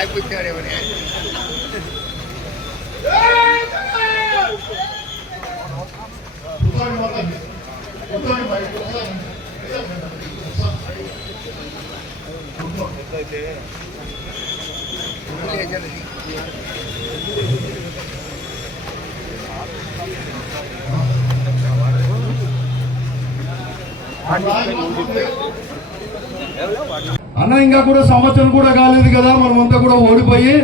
అయిపోతాడేమని అన్న ఇంకా కూడా సంవత్సరం కూడా కాలేదు కదా, మనమంతా కూడా ఓడిపోయి,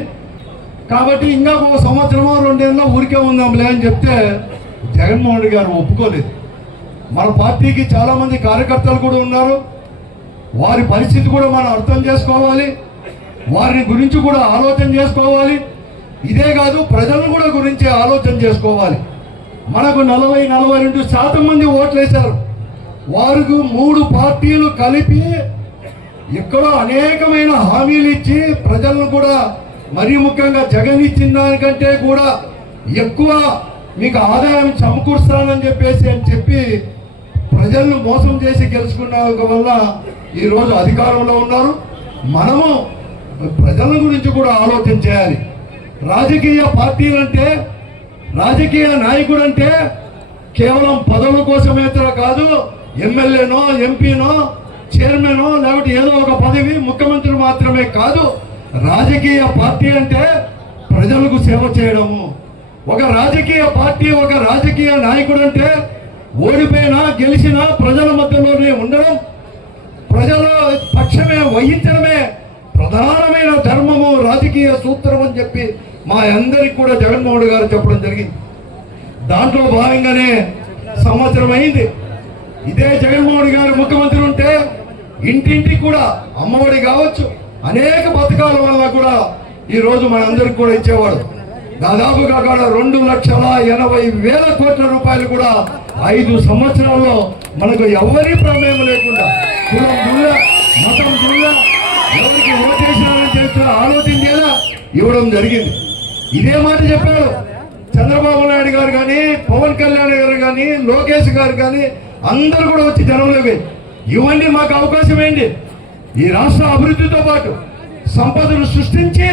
కాబట్టి ఇంకా ఒక సంవత్సరమో 2 ఏళ్ళలో ఊరికే ఉందాంలే అని చెప్తే జగన్మోహన్ రెడ్డి గారు ఒప్పుకోలేదు. మన పార్టీకి చాలా మంది కార్యకర్తలు కూడా ఉన్నారు, వారి పరిస్థితి కూడా మనం అర్థం చేసుకోవాలి, వారిని గురించి కూడా ఆలోచన చేసుకోవాలి. ఇదే కాదు, ప్రజలను కూడా గురించి ఆలోచన చేసుకోవాలి. మనకు 40-42% మంది ఓట్లు వేశారు. వారికి 3 పార్టీలు కలిపి ఎక్కడో అనేకమైన హామీలు ఇచ్చి ప్రజలను కూడా, మరీ ముఖ్యంగా జగన్ ఇచ్చిన దానికంటే కూడా ఎక్కువ మీకు ఆదాయం సమకూరుస్తానని చెప్పి ప్రజలను మోసం చేసి గెలుచుకున్న వల్ల ఈరోజు అధికారంలో ఉన్నారు. మనము ప్రజల గురించి కూడా ఆలోచన చేయాలి. రాజకీయ పార్టీలంటే, రాజకీయ నాయకుడు అంటే కేవలం పదవుల కోసమే కాదు, ఎమ్మెల్యేనో ఎంపీనో చైర్మనో లేకపోతే ఏదో ఒక పదవి, ముఖ్యమంత్రి మాత్రమే కాదు. రాజకీయ పార్టీ అంటే ప్రజలకు సేవ చేయడము. ఒక రాజకీయ పార్టీ, ఒక రాజకీయ నాయకుడు అంటే ఓడిపోయినా గెలిచినా ప్రజల మధ్యలోనే ఉండడం, ప్రజల పక్షమే వహించడమే ప్రధానమైన ధర్మము, రాజకీయ సూత్రం అని చెప్పి మా అందరికి కూడా జగన్మోహన్ గారు చెప్పడం జరిగింది. దాంట్లో భాగంగానే సంవత్సరం అయింది. ఇదే జగన్మోహన్ గారు ముఖ్యమంత్రి ఉంటే ఇంటింటికి కూడా అమ్మఒడి కావచ్చు, అనేక పథకాల వల్ల కూడా ఈరోజు మనందరికి కూడా ఇచ్చేవాడు. దాదాపుగా 2,80,000 కోట్ల రూపాయలు కూడా 5 సంవత్సరాల్లో మనకు ఎవరి ప్రమేయం లేకుండా, కులం దుల్ల, మతం దుల్ల, ఎవరికి ఓటేసినారని చెప్పి ఆలోచన చేయాలా ఇవ్వడం జరిగింది. ఇదే మాట చెప్పారు చంద్రబాబు నాయుడు గారు కానీ, పవన్ కళ్యాణ్ గారు కానీ, లోకేష్ గారు కానీ, అందరూ కూడా వచ్చి జనంలోకి ఇవ్వండి, మాకు అవకాశం ఏంటి, ఈ రాష్ట్ర అభివృద్ధితో పాటు సంపదను సృష్టించి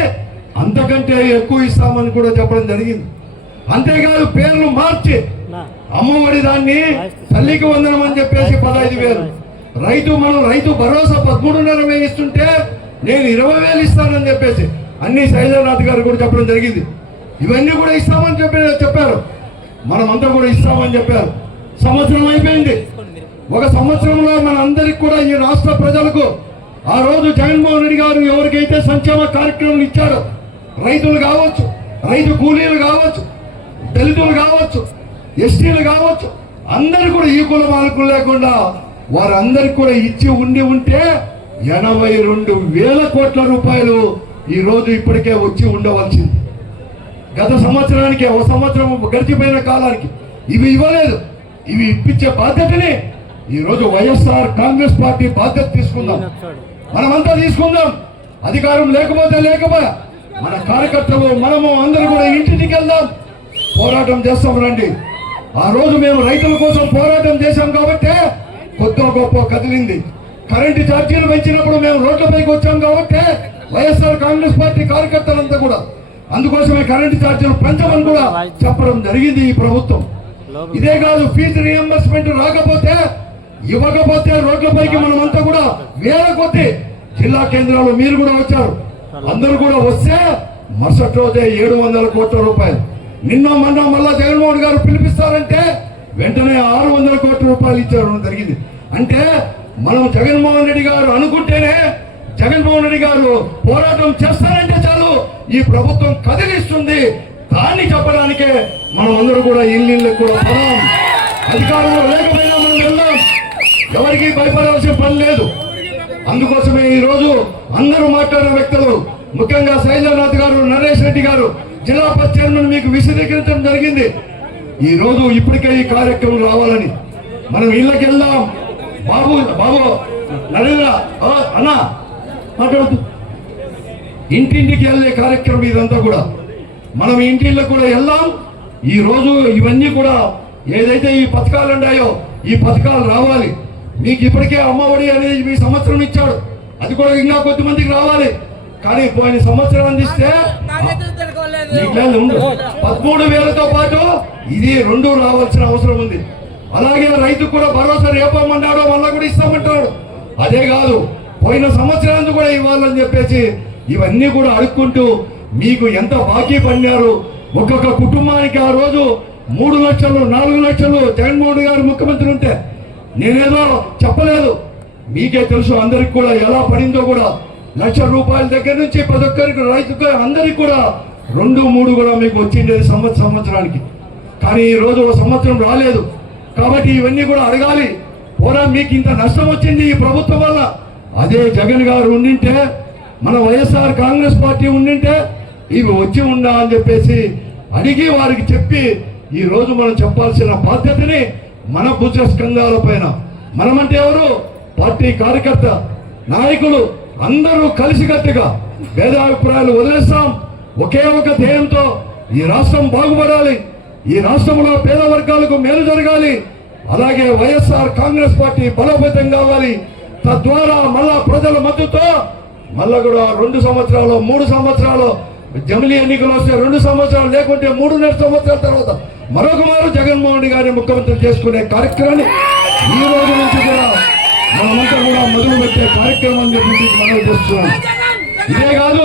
అంతకంటే ఎక్కువ ఇస్తామని కూడా చెప్పడం జరిగింది. అంతేకాదు, పేర్లు మార్చి అమ్మఒడి దాన్ని తల్లికి వందనం అని చెప్పేసి 15,000, రైతు భరోసా 13,500 ఇస్తుంటే నేను 20,000 ఇస్తానని చెప్పేసి అన్ని శైలనాథ్ గారు కూడా చెప్పడం జరిగింది. ఇవన్నీ కూడా ఇస్తామని చెప్పారు, మనమంతా కూడా ఇస్తామని చెప్పారు. సంవత్సరం అయిపోయింది. ఒక సంవత్సరంలో మన అందరికి కూడా, ఈ రాష్ట్ర ప్రజలకు ఆ రోజు జగన్మోహన్ రెడ్డి గారు ఎవరికైతే సంక్షేమ కార్యక్రమాలు ఇచ్చారో, రైతులు కావచ్చు, రైతు కూలీలు కావచ్చు, దళితులు కావచ్చు, ఎస్టీలు కావచ్చు, అందరు కూడా ఈ కుల మార్కులు లేకుండా వారందరికి కూడా ఇచ్చి ఉంటే 82,000 కోట్ల రూపాయలు ఈ రోజు ఇప్పటికే వచ్చి ఉండవలసింది. గత సంవత్సరానికి, ఒక సంవత్సరం గడిచిపోయిన కాలానికి ఇవి ఇవ్వలేదు. ఇవి ఇప్పించే బాధ్యతని ఈరోజు వైఎస్ఆర్ కాంగ్రెస్ పార్టీ బాధ్యత తీసుకుందాం, మనమంతా తీసుకుందాం. అధికారం లేకపోతే మన కార్యకర్తలు, మనము అందరూ కూడా ఇంటికి వెళ్దాం, పోరాటం చేస్తాం రండి. ఆ రోజు మేము రైతుల కోసం పోరాటం చేశాం కాబట్టి కొద్దో గొప్ప కదిలింది. కరెంటు ఛార్జీలు పెంచినప్పుడు మేము రోడ్లపైకి వచ్చాం కాబట్టి వైఎస్ఆర్ కాంగ్రెస్ పార్టీ కార్యకర్తలంతా కూడా అందుకోసమే కరెంటు ఛార్జీలు పెంచమని కూడా చెప్పడం జరిగింది ఈ ప్రభుత్వం. ఇదే కాదు, ఫీజు రియంబర్స్మెంట్ ఇవ్వకపోతే రోడ్లపైకి మనమంతా కూడా 1000 కొద్ది జిల్లా కేంద్రాలు మీరు కూడా వచ్చారు, అందరూ కూడా వస్తే మరుసటి రోజే 700 కోట్ల రూపాయలు. నిన్న మొన్న మళ్ళా జగన్మోహన్ గారు పిలిపిస్తారంటే వెంటనే 600 కోట్ల రూపాయలు ఇచ్చారు జరిగింది. అంటే మనం జగన్మోహన్ రెడ్డి గారు అనుకుంటేనే, జగన్మోహన్ రెడ్డి గారు పోరాటం చేస్తారంటే చాలు ఈ ప్రభుత్వం కదిలిస్తుంది. దాన్ని చెప్పడానికే మనం అందరూ కూడా ఇళ్ళకి కూడా పోదాం. అధికారంలో లేకపోయినా మనం వెళ్దాం, ఎవరికి భయపడాల్సిన పని లేదు. అందుకోసమే ఈ రోజు అందరూ మాట్లాడిన వ్యక్తులు, ముఖ్యంగా శైలనాథ్ గారు, నరేష్ రెడ్డి గారు, జిల్లా పరిషత్ చైర్మన్ మీకు విశదీకరించడం జరిగింది. ఈ రోజు ఇప్పటికే ఈ కార్యక్రమం రావాలని మనం ఇళ్ళకి వెళ్దాం. బాబు నరేంద్ర అన్న మాట్లాడుతూ ఇంటింటికి వెళ్ళే కార్యక్రమం ఇదంతా కూడా మనం ఇంటిళ్ళకి కూడా వెళ్దాం. ఈ రోజు ఇవన్నీ కూడా ఏదైతే ఈ పథకాలు ఉన్నాయో ఈ పథకాలు రావాలి. మీకు ఇప్పటికే అమ్మఒడి అనేది మీ సంవత్సరం ఇచ్చాడు, అది కూడా ఇంకా కొద్దిమందికి రావాలి. కానీ పోయిన సంవత్సరం అందిస్తే 13,000తో పాటు ఇది 2 రావాల్సిన అవసరం ఉంది. అలాగే రైతు కూడా భరోసా రేపమన్నాడో మళ్ళా కూడా ఇస్తామంటాడు. అదే కాదు పోయిన సంవత్సరానికి కూడా ఇవ్వాలని చెప్పేసి ఇవన్నీ కూడా అడుక్కుంటూ మీకు ఎంత బాకీ పడినారు. ఒక్కొక్క కుటుంబానికి ఆ రోజు 3 లక్షలు 4 లక్షలు జగన్మోహన్ గారు ముఖ్యమంత్రి ఉంటే నేనేదో చెప్పలేదు, మీకే తెలుసు అందరికి కూడా ఎలా పడిందో కూడా. ₹1,00,000 దగ్గర నుంచి ప్రతి ఒక్కరికి రైతుకు అందరికి కూడా 2-3 కూడా మీకు వచ్చిండేది సంవత్సరానికి. కానీ ఈ రోజు ఒక సంవత్సరం రాలేదు కాబట్టి ఇవన్నీ కూడా అడగాలి. పోరా మీకు ఇంత నష్టం వచ్చింది ఈ ప్రభుత్వం వల్ల, అదే జగన్ గారు ఉండింటే మన వైఎస్ఆర్ కాంగ్రెస్ పార్టీ ఉండింటే ఇవి వచ్చి ఉందా అని చెప్పేసి అడిగి వారికి చెప్పి ఈ రోజు మనం చెప్పాల్సిన బాధ్యతని మన భుజ స్కంధాల పైన. మనమంటే ఎవరు? పార్టీ కార్యకర్త నాయకులు అందరూ కలిసికట్టుగా భేదాభిప్రాయాలు వదిలేస్తాం. ఒకే ఒక ధ్యేయంతో ఈ రాష్ట్రం బాగుపడాలి, ఈ రాష్ట్రంలో పేద వర్గాలకు మేలు జరగాలి, అలాగే వైఎస్ఆర్ కాంగ్రెస్ పార్టీ బలోపేతం కావాలి. తద్వారా మళ్ళా ప్రజల మద్దతుతో మళ్ళా కూడా 2 సంవత్సరాలు 3 సంవత్సరాలు జమిలీ ఎన్నికలు వస్తే 2 సంవత్సరాలు లేకుంటే 3.5 సంవత్సరాల తర్వాత మరొక మారు జగన్మోహన్ గారిని ముఖ్యమంత్రి చేసుకునే కార్యక్రమాన్ని ఈ రోజు నుంచి కూడా మనమంతా కూడా మొదలు పెట్టే కార్యక్రమం మనం చేస్తున్నాం. ఇదే కాదు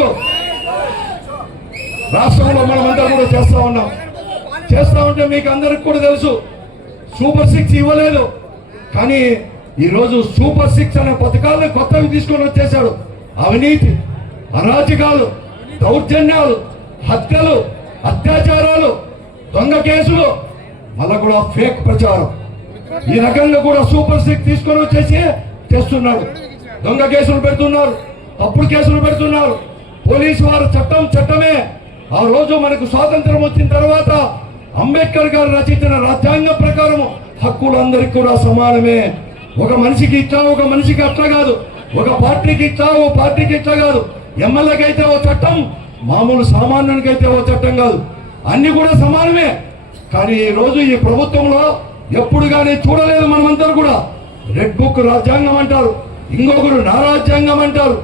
రాష్ట్రంలో మనమంతా కూడా చేస్తా ఉంటే మీకు అందరికి కూడా తెలుసు సూపర్ 6 ఇవ్వలేదు. కానీ ఈరోజు సూపర్ 6 అనే పథకాలను కొత్తవి తీసుకొని వచ్చేశాడు. అవినీతి, అరాచకాలు, దౌర్జన్యాలు, హత్యలు, అత్యాచారాలు, దొంగ కేసులు, మళ్ళా కూడా ఫేక్ ప్రచారం, ఈ రకంగా కూడా సూపర్ 6 తీసుకొని వచ్చేసి చేస్తున్నారు. దొంగ కేసులు పెడుతున్నారు, తప్పుడు కేసులు పెడుతున్నారు. పోలీసు వారు చట్టమే. ఆ రోజు మనకు స్వాతంత్రం వచ్చిన తర్వాత అంబేద్కర్ గారు రచించిన రాజ్యాంగం ప్రకారం హక్కులు అందరికి కూడా సమానమే. ఒక మనిషికి ఇచ్చా ఒక మనిషికి అట్లా కాదు, ఒక పార్టీకి ఇచ్చా ఓ పార్టీకి ఇట్లా కాదు. ఎమ్మెల్యేకి అయితే ఓ చట్టం, మామూలు సామాన్యునికి అయితే ఓ చట్టం కాదు, అన్ని కూడా సమానమే. కానీ ఈ రోజు ఈ ప్రభుత్వంలో ఎప్పుడు కానీ చూడలేదు మనమందరూ కూడా. రెడ్ బుక్ రాజ్యాంగం అంటారు, ఇంకొకరు నా రాజ్యాంగం అంటారు,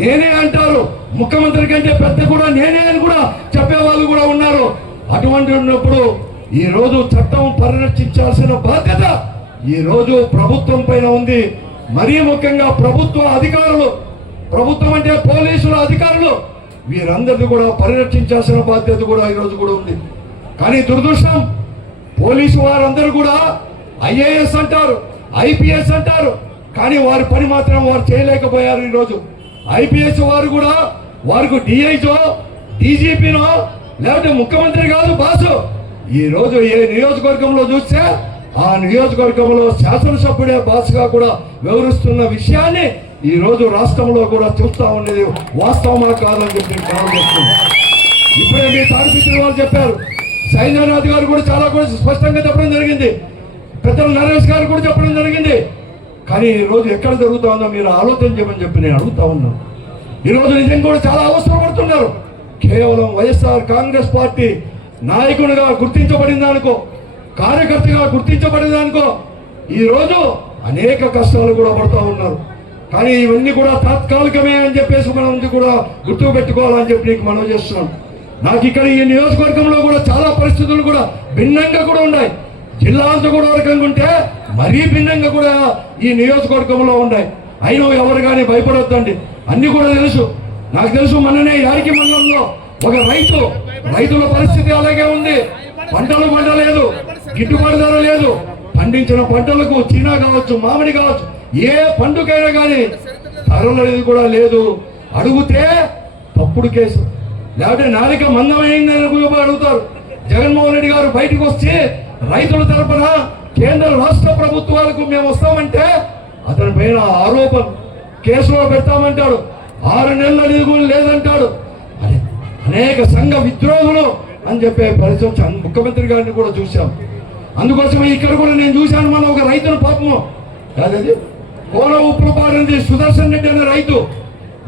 నేనే అంటారు, ముఖ్యమంత్రి కంటే పెద్ద కూడా నేనే అని కూడా చెప్పేవాళ్ళు కూడా ఉన్నారు. అటువంటి ఉన్నప్పుడు ఈ రోజు చట్టం పరిరక్షించాల్సిన బాధ్యత ఈ రోజు ప్రభుత్వం పైన ఉంది. మరీ ముఖ్యంగా ప్రభుత్వ అధికారులు, ప్రభుత్వం అంటే పోలీసుల అధికారులు, వీరందరినీ కూడా పరిరక్షించాల్సిన బాధ్యత కూడా ఈ రోజు కూడా ఉంది. కానీ దురదృష్టం పోలీసు వారందరూ కూడా ఐఏఎస్ అంటారు, ఐపీఎస్ అంటారు, కానీ వారి పని మాత్రం వారు చేయలేకపోయారు. ఈరోజు ఐపీఎస్ వారు కూడా వారికి డిఐజో డీజీపీనో లేకపోతే ముఖ్యమంత్రి కాదు బాసు. ఈ రోజు ఏ నియోజకవర్గంలో చూస్తే ఆ నియోజకవర్గంలో శాసనసభ్యుడే బాసుగా కూడా వ్యవహరిస్తున్న విషయాన్ని ఈ రోజు రాష్ట్రంలో కూడా చూస్తా ఉండేది వాస్తవమా కాదని చెప్పి చేస్తుంది. ఇప్పుడే మీ తాడిపిచ్చిన వాళ్ళు చెప్పారు, సైన్యనాథ్ గారు కూడా చాలా కూడా స్పష్టంగా చెప్పడం జరిగింది, పెద్దలు నరేష్ గారు కూడా చెప్పడం జరిగింది. కానీ ఈ రోజు ఎక్కడ జరుగుతా ఉందో మీరు ఆలోచన చేయమని చెప్పి నేను అడుగుతా ఉన్నాను. ఈరోజు నిజంగా కూడా చాలా అవసరపడుతున్నారు. కేవలం వైఎస్ఆర్ కాంగ్రెస్ పార్టీ నాయకునిగా గుర్తించబడిందానుకో, కార్యకర్తగా గుర్తించబడిందానుకో ఈ రోజు అనేక కష్టాలు కూడా పడుతూ ఉన్నారు. కానీ ఇవన్నీ కూడా తాత్కాలికమే అని చెప్పేసి మనం కూడా గుర్తు పెట్టుకోవాలని చెప్పి నీకు మనం చేస్తున్నాం. నాకు ఇక్కడ ఈ నియోజకవర్గంలో కూడా చాలా పరిస్థితులు కూడా భిన్నంగా కూడా ఉన్నాయి. జిల్లా అంతా కూడా రకంగా ఉంటే మరీ భిన్నంగా కూడా ఈ నియోజకవర్గంలో ఉన్నాయి. అయినా ఎవరు కానీ భయపడొద్దండి, అన్ని కూడా తెలుసు. నాకు తెలుసు మొన్ననే యాడికి మండలంలో ఒక రైతుల పరిస్థితి అలాగే ఉంది. పంటలు పండలేదు, గిట్టుబాటు ధర లేదు, పండించిన పంటలకు చీనా కావచ్చు, మామిడి కావచ్చు, ఏ పండుగైనా కానీ ధరలు అనేది కూడా లేదు. అడిగితే తప్పుడు కేసు, లేకపోతే నాలిక మందమైందని అడుగుతారు. జగన్మోహన్ రెడ్డి గారు బయటకు వచ్చి రైతుల తరపున కేంద్ర రాష్ట్ర ప్రభుత్వాలకు మేము వస్తామంటే అతని పైన ఆరోపణ కేసులో పెడతామంటాడు. 6 నెలల నిధులు లేదంటాడు. అనేక సంఘ విద్రోహులు అని చెప్పే పరిస్థితి ముఖ్యమంత్రి గారిని కూడా చూశాం. అందుకోసం ఇక్కడ కూడా నేను చూశాను, మన ఒక రైతును పాపము కాదది కోన ఉప్పులు పారింది సుదర్శన్ రెడ్డి అనే రైతు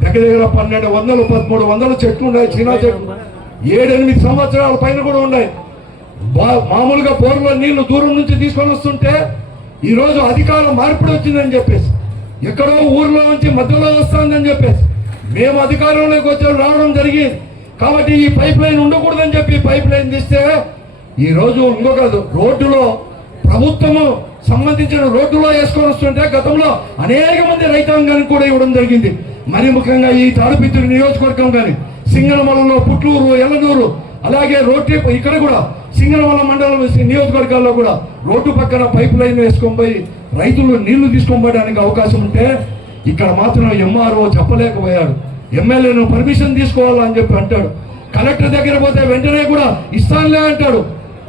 దగ్గర 1200 1300 చెట్లు ఉన్నాయి, చీనా చెట్లు 7-8 సంవత్సరాల పైన కూడా ఉన్నాయి. మామూలుగా బోర్లో నీళ్లు దూరం నుంచి తీసుకొని వస్తుంటే ఈరోజు అధికారం మార్పిడి వచ్చిందని చెప్పేసి, ఎక్కడో ఊర్లో నుంచి మధ్యలో వస్తుందని చెప్పేసి మేము అధికారంలోకి వచ్చి రావడం జరిగింది కాబట్టి ఈ పైప్ లైన్ ఉండకూడదని చెప్పి పైప్ లైన్ తీస్తే ఈ రోజు ఇంకొక రోడ్డులో ప్రభుత్వము సంబంధించిన రోడ్డులో వేసుకొని వస్తుంటే గతంలో అనేక మంది రైతాంగానికి కూడా ఇవ్వడం జరిగింది. మరి ముఖ్యంగా ఈ తాడిపత్రి నియోజకవర్గం కానీ సింగనమలలో పుట్లూరు, ఎల్లనూరు, అలాగే రోడ్డు ఇక్కడ కూడా సింగనమల మండలం నియోజకవర్గాల్లో కూడా రోడ్డు పక్కన పైప్ లైన్ వేసుకొని పోయి రైతులు నీళ్లు తీసుకొని పోయడానికి అవకాశం ఉంటే ఇక్కడ మాత్రం ఎంఆర్ఓ చెప్పలేకపోయాడు. ఎమ్మెల్యేను పర్మిషన్ తీసుకోవాలని చెప్పి అంటాడు. కలెక్టర్ దగ్గర పోతే వెంటనే కూడా ఇస్తానులే అంటాడు.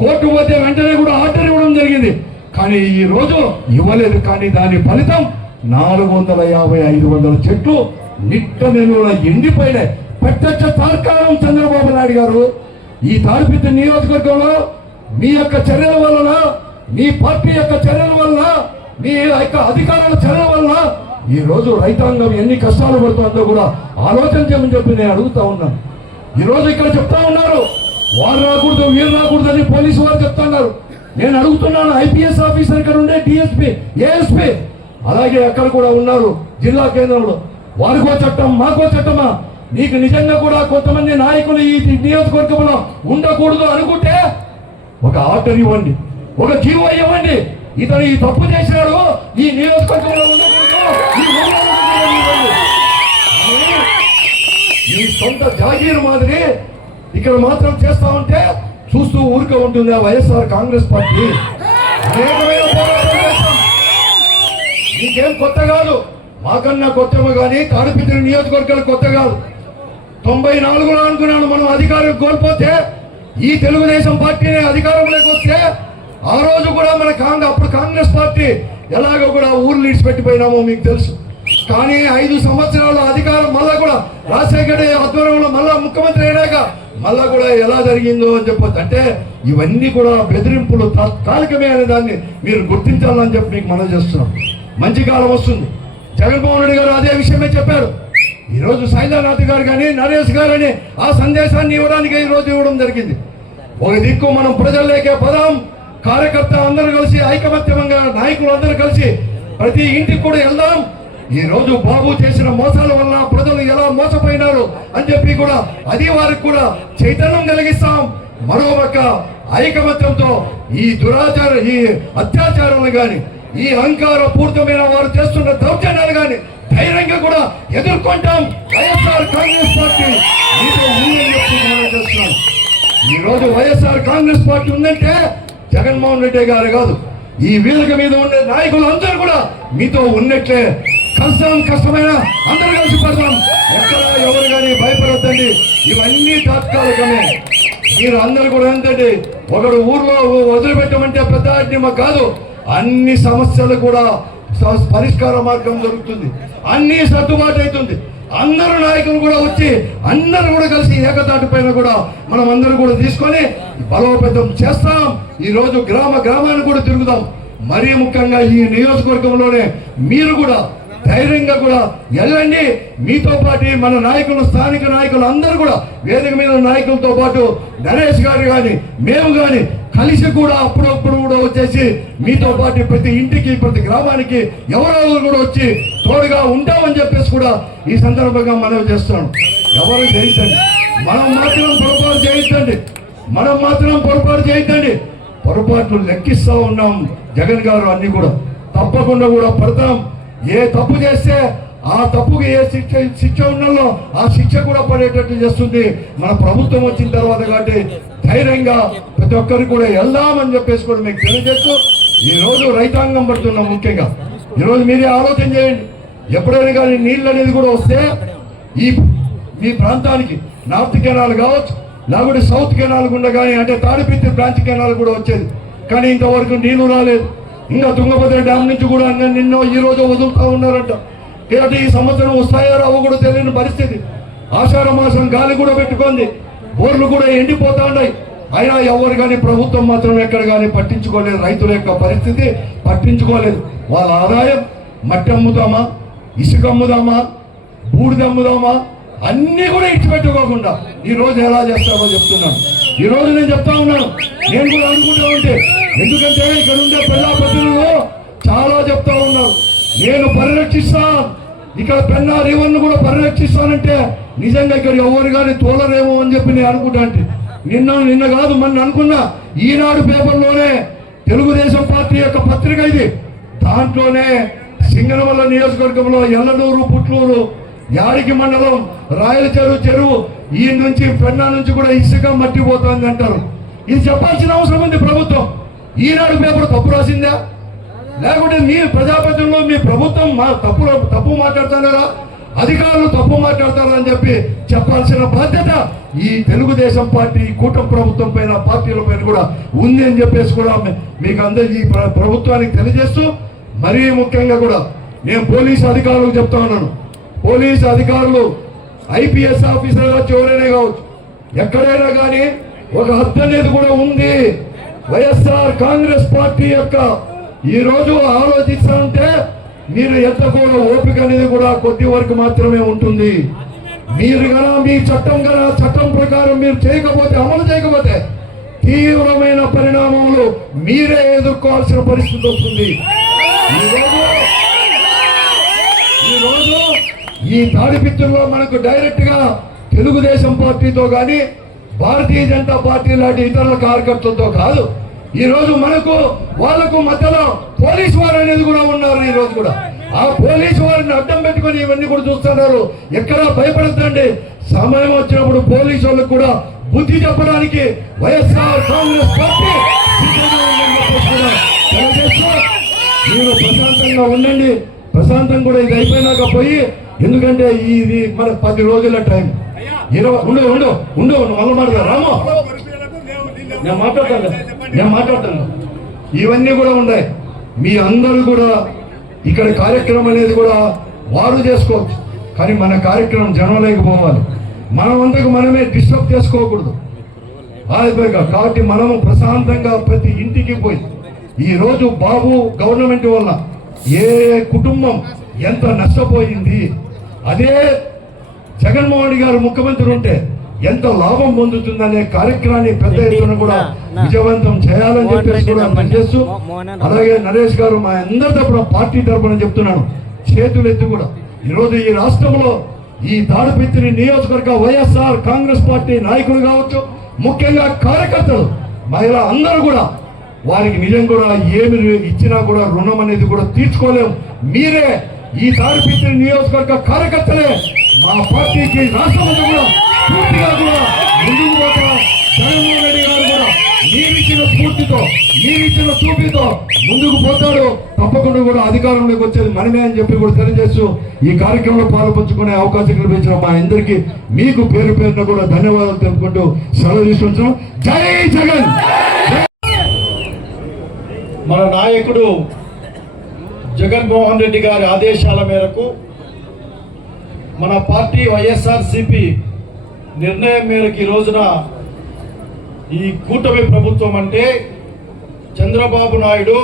కోర్టు పోతే వెంటనే కూడా ఆర్డర్ ఇవ్వడం జరిగింది. కానీ ఈ రోజు ఇవ్వలేదు. కానీ దాని ఫలితం 450-500 చెట్లు నిట్ట నెలల ఎండిపోయినాయి. ప్రత్యక్ష తార్కాణం చంద్రబాబు నాయుడు గారు. ఈ తాడిపత్రి నియోజకవర్గంలో మీ యొక్క చర్యల వలన, మీ పార్టీ యొక్క చర్యల వలన, మీ యొక్క అధికారుల చర్యల వలన ఈ రోజు రైతాంగం ఎన్ని కష్టాలు పడుతుందో కూడా ఆలోచన చేయమని చెప్పి నేను అడుగుతా ఉన్నాను. ఈ రోజు ఇక్కడ చెప్తా ఉన్నారు వారు రాకూడదు, వీరు రాకూడదు అని పోలీసు వారు చెప్తున్నారు. నేను అడుగుతున్నాను, ఐపీఎస్ ఆఫీసర్ ఇక్కడ ఉండే డిఎస్పీ, ఏఎస్పీ, అలాగే అక్కడ కూడా ఉన్నారు జిల్లా కేంద్రంలో. వారికో చట్టం, మాకో చట్టమా? నీకు నిజంగా కూడా కొంతమంది నాయకులు ఈ నియోజకవర్గంలో ఉండకూడదు అనుకుంటే ఒక ఆర్డర్ ఇవ్వండి, ఒక జీవో ఇవ్వండి. ఇతను ఈ తప్పు చేసినాడు, ఈ నియోజకవర్గంలో ఉండకూడదు, ఈ సొంత జాగీర్ మాదిరి ఇక్కడ మాత్రం చేస్తా ఉంటే చూస్తూ ఊరికే ఉంటుంది ఆ వైఎస్ఆర్ కాంగ్రెస్ పార్టీ. నీకేం కొత్త కాదు, మాకన్నా కొత్తమో కానీ తాడిపత్రి నియోజకవర్గాలు కొత్త కాదు. 94లో అనుకున్నాను మనం అధికారం కోల్పోతే ఈ తెలుగుదేశం పార్టీని అధికారంలోకి వస్తే ఆ రోజు కూడా మన అప్పుడు కాంగ్రెస్ పార్టీ ఎలాగో కూడా ఊర్లు ఇడిచిపెట్టిపోయినామో మీకు తెలుసు. కానీ 5 సంవత్సరాల అధికారం మళ్ళా కూడా రాజశేఖర ఆధ్వర్యంలో మళ్ళా ముఖ్యమంత్రి అయినాక మళ్ళా కూడా ఎలా జరిగిందో అని చెప్పొచ్చు. అంటే ఇవన్నీ కూడా బెదిరింపులు తాత్కాలికమే అనే దాన్ని మీరు గుర్తించాలని చెప్పి మీకు మనం చేస్తున్నాం. మంచి కాలం వస్తుంది. జగన్మోహన్ రెడ్డి గారు అదే విషయమే చెప్పారు. ఈరోజు శైలనాథ్ గారు కానీ నరేష్ గారు అని ఆ సందేశాన్ని ఇవ్వడానికి ఈరోజు ఇవ్వడం జరిగింది. ఒక దిక్కు మనం ప్రజల్లోకే పదాం, కార్యకర్త అందరూ కలిసి ఐకమత్యంగా నాయకులు అందరూ కలిసి ప్రతి ఇంటికి కూడా వెళ్దాం. ఈ రోజు బాబు చేసిన మోసాల వల్ల ప్రజలు ఎలా మోసపోయినారు అని చెప్పి కూడా అది వారికి కూడా చైతన్యం కలిగిస్తాం. మరోపక్క ఐకమత్యంతో ఈ ఈ అత్యాచారాలు కానీ ఈ అహంకార పూర్తమైన వారు చేస్తున్న దౌర్జన్యాలు కానీ ధైర్యంగా కూడా ఎదుర్కొంటాం. వైఎస్ఆర్ కాంగ్రెస్ పార్టీ మీతో ఉందని చెప్పి మనం చేస్తున్నాం. ఈ రోజు వైఎస్ఆర్ కాంగ్రెస్ పార్టీ ఉందంటే జగన్మోహన్ రెడ్డి గారు కాదు, ఈ వేదిక మీద ఉండే నాయకులు అందరూ కూడా మీతో ఉన్నట్లే. కష్టమైన అందరూ కలిసి పడతాం. ఎక్కడ ఎవరు కానీ భయపడద్దండి. ఇవన్నీ తాత్కాలికమే. మీరు అందరూ కూడా ఏంటంటే ఒకడు ఊర్లో వదిలిపెట్టమంటే పెద్ద అడ్డమ కాదు. అన్ని సమస్యలు కూడా పరిష్కార మార్గం దొరుకుతుంది, అన్ని సర్దుబాటు అవుతుంది. అందరూ నాయకులు కూడా వచ్చి అందరూ కూడా కలిసి ఏకతాటి పైన కూడా మనం అందరూ కూడా తీసుకొని బలోపేతం చేస్తాం. ఈ రోజు గ్రామాన్ని కూడా తిరుగుదాం. మరీ ముఖ్యంగా ఈ నియోజకవర్గంలోనే మీరు కూడా ధైర్యంగా కూడా వెళ్ళండి. మీతో పాటు మన నాయకులు, స్థానిక నాయకులు అందరూ కూడా వేదిక మీద నాయకులతో పాటు నరేష్ గారు కానీ మేము కానీ కలిసి కూడా అప్పుడప్పుడు కూడా వచ్చేసి మీతో పాటు ప్రతి ఇంటికి, ప్రతి గ్రామానికి ఎవరో కూడా వచ్చి తోడుగా ఉంటామని చెప్పేసి కూడా ఈ సందర్భంగా మనం చేస్తున్నాం. ఎవరు చేయించండి, మనం మాత్రం పొరపాటు చేయించండి. పొరపాట్లు లెక్కిస్తా ఉన్నాం. జగన్ గారు అన్ని కూడా తప్పకుండా కూడా పడతాం. ఏ తప్పు చేస్తే ఆ తప్పుకి ఏ శిక్ష ఉన్నలో ఆ శిక్ష కూడా పడేటట్టు చేస్తుంది మన ప్రభుత్వం వచ్చిన తర్వాత. కాబట్టి ధైర్యంగా ప్రతి ఒక్కరికి కూడా వెళ్దామని చెప్పేసి కూడా మీకు తెలియజేస్తూ ఈ రోజు రైతాంగం పడుతున్నాం. ముఖ్యంగా ఈరోజు మీరే ఆలోచన చేయండి. ఎప్పుడైనా కానీ నీళ్ళు అనేది కూడా వస్తే ఈ ప్రాంతానికి నార్త్ కెనాల్ కావచ్చు, లేకపోతే సౌత్ కెనాల్ గుండా కానీ అంటే తాడిపత్రి బ్రాంచ్ కెనాల్ కూడా వచ్చేది. కానీ ఇంతవరకు నీళ్లు రాలేదు. ఇంకా తుంగభద్ర డ్యామ్ నుంచి కూడా నిన్నో ఈ రోజు వదులుతా ఉన్నారంట. కాబట్టి ఈ సంవత్సరం వస్తాయో రావో కూడా తెలియని పరిస్థితి. ఆషాఢ మాసం గాలి కూడా పెట్టుకుంది, బోర్లు కూడా ఎండిపోతా ఉన్నాయి. అయినా ఎవరు కానీ ప్రభుత్వం మాత్రం ఎక్కడ కానీ పట్టించుకోలేదు. రైతుల యొక్క పరిస్థితి పట్టించుకోలేదు. వాళ్ళ ఆదాయం మట్టి అమ్ముదామా, ఇసుక అమ్ముదామా, బూడిద అమ్ముదామా, అన్ని కూడా ఇచ్చిపెట్టుకోకుండా ఈ రోజు ఎలా చేస్తామో చెప్తున్నాను. ఈ రోజు నేను చెప్తా ఉన్నాను, నేను కూడా అనుకుంటా ఉంటే, ఎందుకంటే ఇక్కడ ఉండే ప్రజాప్రతినిధులు చాలా చెప్తా ఉన్నారు. నేను పరిరక్షిస్తా, ఇక్కడ పెన్నా రివర్ను కూడా పరిరక్షిస్తానంటే నిజంగా ఇక్కడ ఎవరు కానీ తోలరేమో అని చెప్పి నేను అనుకుంటా. అంటే నిన్న కాదు మొన్న అనుకున్నా, ఈనాడు పేపర్లోనే తెలుగుదేశం పార్టీ యొక్క పత్రిక ఇది, దాంట్లోనే సింగనమల్ల నియోజకవర్గంలో ఎల్లనూరు, పుట్లూరు, యాడికి మండలం, రాయల చెరువు ఈ నుంచి పెన్నా నుంచి కూడా ఇసుక మట్టి పోతుంది అంటారు. ఇది చెప్పాల్సిన అవసరం ఉంది ప్రభుత్వం. ఈనాడు పేపర్ తప్పు రాసిందా, లేకుంటే మీ ప్రజాప్రతినిధుల్లో మీ ప్రభుత్వం తప్పు మాట్లాడుతున్నారా, అధికారులు తప్పు మాట్లాడతారా అని చెప్పి చెప్పాల్సిన బాధ్యత ఈ తెలుగుదేశం పార్టీ కూటమి ప్రభుత్వం పైన, పార్టీల పైన కూడా ఉంది అని చెప్పేసి కూడా మీకు అందరికీ ఈ ప్రభుత్వానికి తెలియజేస్తూ, మరీ ముఖ్యంగా కూడా నేను పోలీసు అధికారులకు చెప్తా ఉన్నాను. పోలీసు అధికారులు ఐపీఎస్ ఆఫీసర్ కావచ్చు, ఎవరైనా కావచ్చు, ఎక్కడైనా కానీ ఒక హద్దు అనేది కూడా ఉంది. వైఎస్ఆర్ కాంగ్రెస్ పార్టీ యొక్క ఈ రోజు ఆలోచిస్తానంటే మీరు ఎంత కూడా ఓపిక అనేది కూడా కొద్ది వరకు మాత్రమే ఉంటుంది. మీరు కన్నా మీ చట్టం ప్రకారం మీరు చేయకపోతే, అమలు చేయకపోతే తీవ్రమైన పరిణామాలు మీరే ఎదుర్కోవాల్సిన పరిస్థితి వస్తుంది. ఈరోజు ఈ తాడిపిత్తుల్లో మనకు డైరెక్ట్ గా తెలుగుదేశం పార్టీతో కానీ భారతీయ జనతా పార్టీ లాంటి ఇతరుల కార్యకర్తలతో కాదు, ఈ రోజు మనకు వాళ్లకు మధ్యలో పోలీసు వారు అనేది కూడా ఉన్నారు. ఈ రోజు కూడా ఆ పోలీసు వారిని అడ్డం పెట్టుకుని ఇవన్నీ కూడా చూస్తున్నారు. ఎక్కడా భయపడద్దండి. సమయం వచ్చినప్పుడు పోలీసు వాళ్ళకు కూడా బుద్ధి చెప్పడానికి వైఎస్ఆర్ కాంగ్రెస్ పార్టీ మీరు ప్రశాంతంగా ఉండండి. ప్రశాంతం కూడా ఇది అయిపోయినాక పోయి, ఎందుకంటే ఇది మన 10 రోజుల టైం. 20 ఉండు మళ్ళీ మాట్లాడతా రామో, నేను మాట్లాడతాను. ఇవన్నీ కూడా ఉన్నాయి. మీ అందరూ కూడా ఇక్కడ కార్యక్రమం అనేది కూడా వారు చేసుకోవచ్చు, కానీ మన కార్యక్రమం జనంలోకి పోవాలి. మనమంతకు మనమే డిస్టర్బ్ చేసుకోకూడదు. కాబట్టి మనము ప్రశాంతంగా ప్రతి ఇంటికి పోయి, ఈ రోజు బాబు గవర్నమెంట్ వల్ల ఏ కుటుంబం ఎంత నష్టపోయింది, అదే జగన్మోహన్ గారు ముఖ్యమంత్రి ఉంటే ఎంత లాభం పొందుతుందనే కార్యక్రమాన్ని పెద్ద ఎత్తున కూడా విజయవంతం చేయాలని చెప్పేసి కూడా పనిచేస్తూ, అలాగే నరేష్ గారు మా అందరి తరపున పార్టీ తరపున చెప్తున్నాను, చేతులెత్తి కూడా ఈరోజు ఈ రాష్ట్రంలో ఈ తాడిపత్రి నియోజకవర్గ వైఎస్ఆర్ కాంగ్రెస్ పార్టీ నాయకులు కావచ్చు, ముఖ్యంగా కార్యకర్తలు, మహిళ అందరూ కూడా వారికి నిజం కూడా ఏమి ఇచ్చినా కూడా రుణం అనేది కూడా తీర్చుకోలేము. మీరే ఈ తాడిపత్రి నియోజకవర్గ కార్యకర్తలే మా పార్టీకి రాష్ట్రంలో కూడా పూర్తిగా కూడా ముందుకు పోతా. జగన్మోహన్ రెడ్డి గారు కూడా మీరిచ్చిన స్ఫూర్తితో, మీరిచ్చిన చూపితో ముందుకు పోతాడు. తప్పకుండా కూడా అధికారంలోకి వచ్చేది మనమే అని చెప్పి కూడా తెలియజేస్తూ, ఈ కార్యక్రమంలో పాల్పంచుకునే అవకాశం కల్పించిన మా అందరికీ మీకు పేరు పేరున కూడా ధన్యవాదాలు తెలుపుకుంటూ సెలవు తీసుకుంటున్నాం. జై జగన్. మన నాయకుడు జగన్మోహన్ రెడ్డి గారి ఆదేశాల మేరకు మన పార్టీ వైఎస్ఆర్సీపీ నిర్ణయం మేరకు ఈ రోజున ఈ కూటమి ప్రభుత్వం అంటే చంద్రబాబు నాయుడు,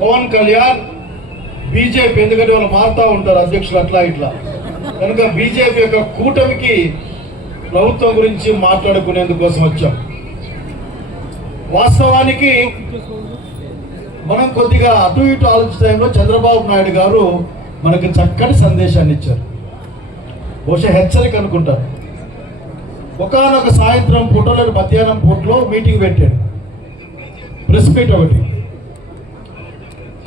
పవన్ కళ్యాణ్, బీజేపీ, ఎందుకంటే వాళ్ళు మారుతూ ఉంటారు అధ్యక్షులు అట్లా ఇట్లా, కనుక బీజేపీ యొక్క కూటమికి ప్రభుత్వం గురించి మాట్లాడుకునేందుకోసం వచ్చాం. వాస్తవానికి మనం కొద్దిగా అటు ఇటు ఆలోచించే టైంలో చంద్రబాబు నాయుడు గారు మనకు చక్కని సందేశాన్ని ఇచ్చారు. బహుశా హెచ్చరిక అనుకుంటారు. ఒకనొక సాయంత్రం పూటలో, మధ్యాహ్నం పూటలో మీటింగ్ పెట్టాడు, ప్రెస్ మీట్ ఒకటి.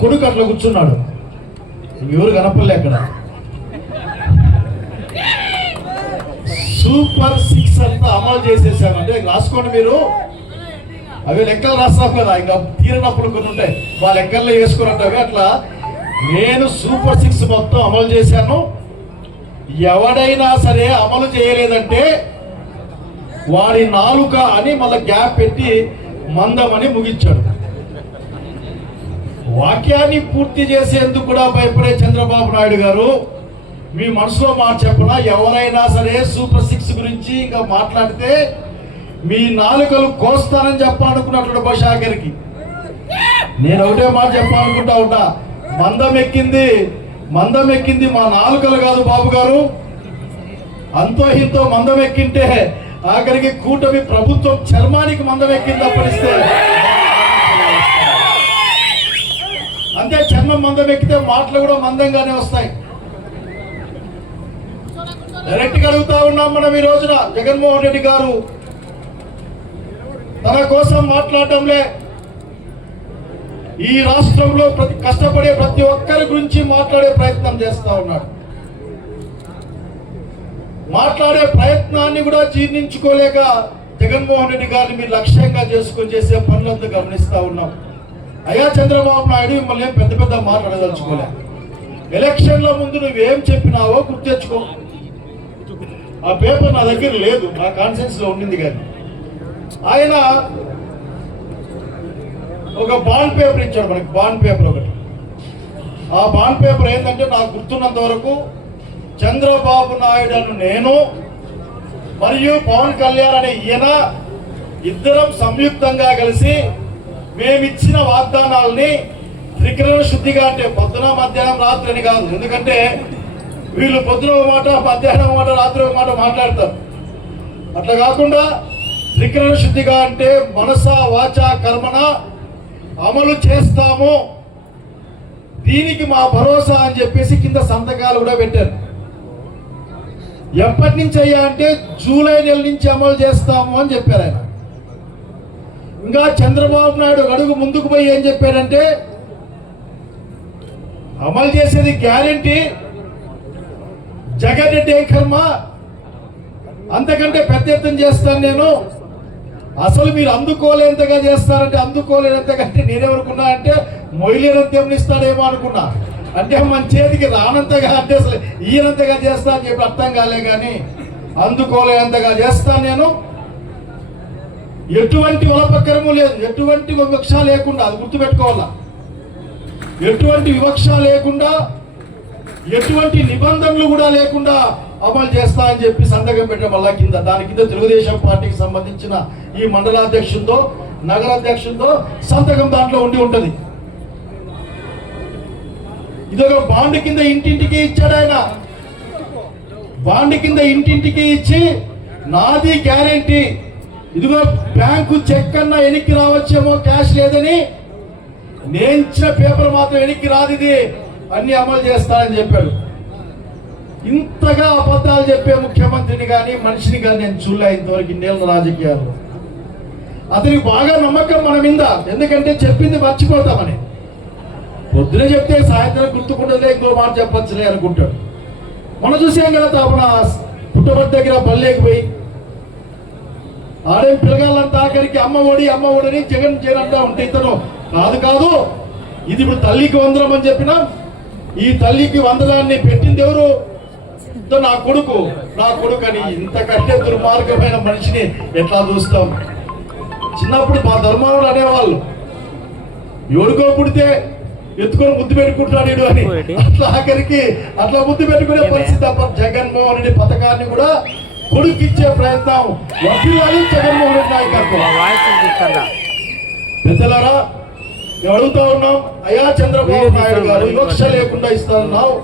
కొడుకు అట్లా కూర్చున్నాడు, ఎవరు కనపడలే అక్కడ. సూపర్ 6 అంతా అమలు చేసేసాను అంటే రాసుకోండి మీరు, అవి లెక్కలు రాస్తాం కదా, ఇంకా తీరినప్పుడు కొన్ని ఉంటాయి, మా లెక్కల్లో వేసుకున్నట్టు అట్లా నేను సూపర్ 6 మొత్తం అమలు చేశాను. ఎవడైనా సరే అమలు చేయలేదంటే వాడి నాలుక అని మళ్ళీ గ్యాప్ పెట్టి మందమని ముగించాడు. వాక్యాన్ని పూర్తి చేసేందుకు కూడా భయపడే చంద్రబాబు నాయుడు గారు మీ మనసులో మాట చెప్పనా, ఎవరైనా సరే సూపర్ 6 గురించి ఇంకా మాట్లాడితే మీ నాలుకలు కోస్తానని చెప్పాలనుకున్నట్లు బషాగరికి. నేను ఒకటే మాట చెప్పాలనుకుంటా ఉంటా, మందం ఎక్కింది మా నాలుకలు కాదు బాబు గారు. అంతో ఇంతో మందం ఎక్కింటే ఆఖరికి కూటమి ప్రభుత్వం చర్మానికి మందం ఎక్కింది తప్పనిస్తే. అంతే, చర్మం మందం ఎక్కితే మాటలు కూడా మందంగానే వస్తాయి. డైరెక్ట్గా అడుగుతా ఉన్నాం మనం ఈ రోజున. జగన్మోహన్ రెడ్డి గారు తన కోసం మాట్లాడటంలే, ఈ రాష్ట్రంలో కష్టపడే ప్రతి ఒక్కరి గురించి మాట్లాడే ప్రయత్నం చేస్తా ఉన్నాడు. మాట్లాడే ప్రయత్నాన్ని కూడా జీర్ణించుకోలేక జగన్మోహన్ రెడ్డి గారిని మీరు లక్ష్యంగా చేసుకొని చేసే పనులంతా గమనిస్తా ఉన్నాం. అయ్యా చంద్రబాబు నాయుడు, మిమ్మల్ని పెద్ద పెద్ద మాట్లాడదలుచుకోలే. ఎలక్షన్ల ముందు నువ్వేం చెప్పినావో గుర్తు తెచ్చుకో. ఆ పేపర్ నా దగ్గర లేదు, నా కాన్ఫరెన్స్ లో ఉండింది. కానీ ఆయన ఒక బాండ్ పేపర్ ఇచ్చాడు మనకి, బాండ్ పేపర్ ఒకటి. ఆ బాండ్ పేపర్ ఏంటంటే నాకు గుర్తున్నంత వరకు చంద్రబాబు నాయుడు అను నేను మరియు పవన్ కళ్యాణ్ అనే ఈయన ఇద్దరం సంయుక్తంగా కలిసి మేమిచ్చిన వాగ్దానాలని త్రికరణ శుద్ధిగా, అంటే పొద్దున మధ్యాహ్నం రాత్రి అని కాదు, ఎందుకంటే వీళ్ళు పొద్దున ఒక మాట, మధ్యాహ్నం ఒక మాట, రాత్రి ఒక మాట మాట్లాడతారు. అట్లా కాకుండా త్రికరణ శుద్ధిగా అంటే మనస వాచ కర్మన అమలు చేస్తాము, దీనికి మా భరోసా అని చెప్పేసి కింద సంతకాలు కూడా పెట్టారు. ఎప్పటి నుంచి అయ్యా అంటే జూలై నెల నుంచి అమలు చేస్తాము అని చెప్పారు ఆయన. ఇంకా చంద్రబాబు నాయుడు అడుగు ముందుకు పోయి ఏం చెప్పారంటే, అమలు చేసేది గ్యారెంటీ, జగన్ రెడ్డి కర్మ, అంతకంటే పెద్ద ఎత్తున చేస్తాను నేను. అసలు మీరు అందుకోలేంతగా చేస్తారంటే, అందుకోలేనంతకంటే నేనేమనుకున్నా అంటే మొయ్యలేనంత ఏమనిస్తాడేమో అనుకున్నా. అంటే మన చేతికి రానంతగా, అంటే అసలు ఈయనంతగా చేస్తా అని చెప్పి అర్థం కాలే. కానీ అందుకోలేనంతగా చేస్తాను నేను, ఎటువంటి వలపక్కరము లేదు, ఎటువంటి వివక్ష లేకుండా, అది గుర్తుపెట్టుకోవాలా, ఎటువంటి వివక్ష లేకుండా, ఎటువంటి నిబంధనలు కూడా లేకుండా అమలు చేస్తా అని చెప్పి సంతకం పెట్టడం వల్ల కింద, దాని కింద తెలుగుదేశం పార్టీకి సంబంధించిన ఈ మండలాధ్యక్షులతో, నగరాధ్యక్షులతో సంతకం దాంట్లో ఉండి ఉంటది. ఇదొక బాండ్ కింద ఇంటింటికి ఇచ్చాడు ఆయన. బాండ్ కింద ఇంటింటికి ఇచ్చి నాది గ్యారెంటీ, ఇదిగో బ్యాంకు చెక్ అన్నా వెనక్కి రావచ్చేమో, క్యాష్ లేదని, నేను ఇచ్చిన పేపర్ మాత్రం వెనక్కి రాదు, ఇది అన్ని అమలు చేస్తానని చెప్పాడు. ఇంతగా అబద్ధాలు చెప్పే ముఖ్యమంత్రిని కానీ మనిషిని కానీ నేను చూడలే ఇంతవరకు ఇన్నేళ్ళ రాజకీయాల్లో. అతనికి బాగా నమ్మకం మన మీద, ఎందుకంటే చెప్పింది మర్చిపోతామని. పొద్దున చెప్తే సాయంత్రం గుర్తుకుండదులే, ఇంకో మాట చెప్పచ్చులే అనుకుంటాడు. మనం చూసాం కదా తాపన పుట్టబడి దగ్గర పల్లెకి ఆడేం పిల్లగాళ్ళంతా ఆఖరికి అమ్మ ఒడని జగన్ అంటా ఉంటే ఇతను కాదు ఇది ఇప్పుడు తల్లికి వందనం అని చెప్పినా, ఈ తల్లికి వందనాన్ని పెట్టింది ఎవరు? నా కొడుకు అని. ఇంతకంటే దుర్మార్గమైన మనిషిని ఎట్లా చూస్తాం? చిన్నప్పుడు మా ధర్మాలు అనేవాళ్ళు, ఎవరికో పుడితే ఎత్తుకొని ముద్దు పెట్టుకుంటాడు వీడు అని. అట్లా ఆఖరికి అట్లా ముద్దు పెట్టుకునే పరిస్థితి. తప్ప జగన్మోహన్ రెడ్డి పథకాన్ని కూడా కొడుకు ఇచ్చే ప్రయత్నం వడ్డీ జగన్మోహన్ రెడ్డి నాయకత్వం. పెద్దలారా, మేము అడుగుతా ఉన్నాం, అయ్యా చంద్రబాబు నాయుడు గారు వివక్ష లేకుండా ఇస్తానన్నావు,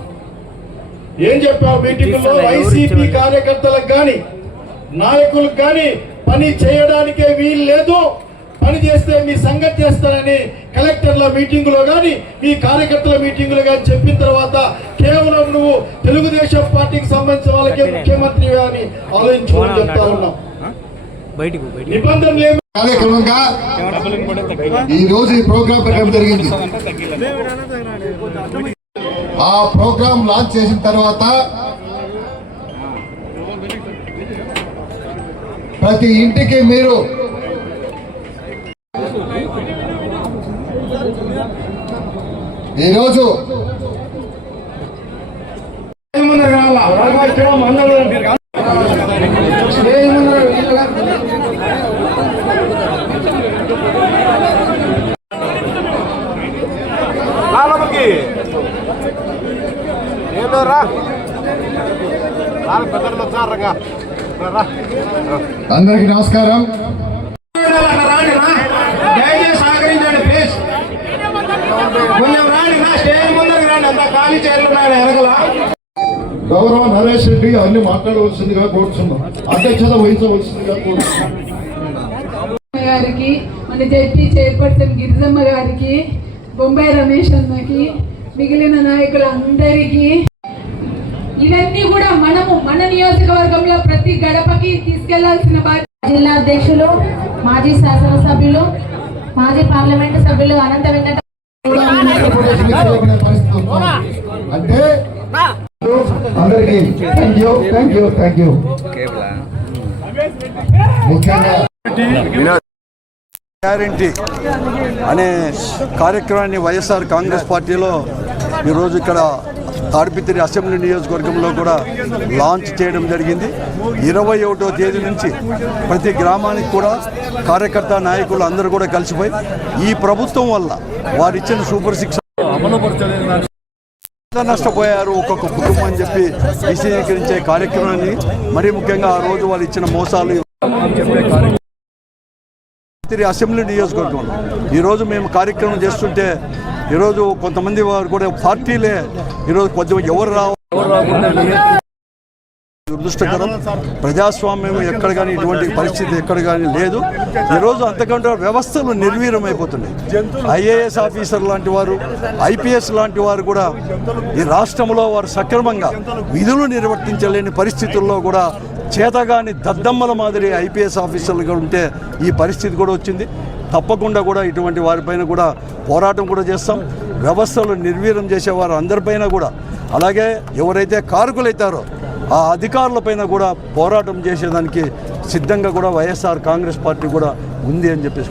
ఏం చెప్పావు మీటింగ్ లో? వైసీపీ కార్యకర్తలకు కానీ నాయకులకు కానీ పని చేయడానికే వీలు లేదు, పని చేస్తే మీ సంగతి చేస్తానని కలెక్టర్ల మీటింగ్ లో కానీ మీ కార్యకర్తల మీటింగ్ లో కానీ చెప్పిన తర్వాత కేవలం నువ్వు తెలుగుదేశం పార్టీకి సంబంధించిన వాళ్ళకే ముఖ్యమంత్రి అని ఆలోచించుకోని చెప్తా ఉన్నాం. నిబంధనలు కార్యక్రమంగా ఈ రోజు ఈ ప్రోగ్రాం పెట్టడం జరిగింది. ఆ ప్రోగ్రాం లాంచ్ చేసిన తర్వాత ప్రతి ఇంటికి మీరు ఈరోజు అందరికి నమస్కారం. గౌరవ నరేష్ రెడ్డి అన్ని మాట్లాడవలసిందిగా కోరుతున్నాం, అధ్యక్షత వహించవలసిందిగా కోరుతున్నాం. గారికి, మన జడ్పీ చైర్పర్సన్ గిరిజమ్మ గారికి, బొంబాయి రమేష్ అన్నకి, మిగిలిన నాయకులందరికీ ఇవన్నీ కూడా మనము మన నియోజకవర్గంలో ప్రతి గడపకి తీసుకెళ్లాల్సిన బాధ్యత. జిల్లా అధ్యక్షులు, మాజీ శాసనసభ్యులు, మాజీ పార్లమెంటు సభ్యులు అనంత వెంకట అంటే అందరికీ థ్యాంక్ యూ ముఖ్యంగా గ్యారంటీ అనే కార్యక్రమాన్ని వైఎస్ఆర్ కాంగ్రెస్ పార్టీలో ఈరోజు ఇక్కడ తాడిపత్రి అసెంబ్లీ నియోజకవర్గంలో కూడా లాంచ్ చేయడం జరిగింది. 21వ తేదీ నుంచి ప్రతి గ్రామానికి కూడా కార్యకర్త నాయకులు అందరూ కూడా కలిసిపోయి ఈ ప్రభుత్వం వల్ల వారిచ్చిన సూపర్ సిక్స్ నష్టపోయారు ఒక్కొక్క కుటుంబం అని చెప్పి విశదీకరించే కార్యక్రమాన్ని, మరీ ముఖ్యంగా ఆ రోజు వాళ్ళు ఇచ్చిన మోసాలు చెప్పే కార్యక్రమం అసెంబ్లీ నియోజకవర్గంలో ఈరోజు మేము కార్యక్రమం చేస్తుంటే ఈరోజు కొంతమంది వారు కూడా పార్టీలే ఈరోజు కొంచెం ఎవరు రాకుండా దురదృష్టకరం. ప్రజాస్వామ్యం ఎక్కడ కానీ ఇటువంటి పరిస్థితి ఎక్కడ కానీ లేదు. ఈరోజు అంతకంటే వ్యవస్థలు నిర్వీర్యమైపోతున్నాయి. ఐఏఎస్ ఆఫీసర్ లాంటి వారు, ఐపీఎస్ లాంటి వారు కూడా ఈ రాష్ట్రంలో వారు సక్రమంగా విధులు నిర్వర్తించలేని పరిస్థితుల్లో కూడా చేతగాని దద్దమ్మల మాదిరి ఐపీఎస్ ఆఫీసర్లుగా ఉంటే ఈ పరిస్థితి కూడా వచ్చింది. తప్పకుండా కూడా ఇటువంటి వారిపైన కూడా పోరాటం కూడా చేస్తాం. వ్యవస్థలు నిర్వీర్యం చేసేవారు అందరిపైన కూడా, అలాగే ఎవరైతే కారకులైతారో ఆ అధికారులపైన కూడా పోరాటం చేసేదానికి సిద్ధంగా కూడా వైఎస్ఆర్ కాంగ్రెస్ పార్టీ కూడా ఉంది అని చెప్పేసి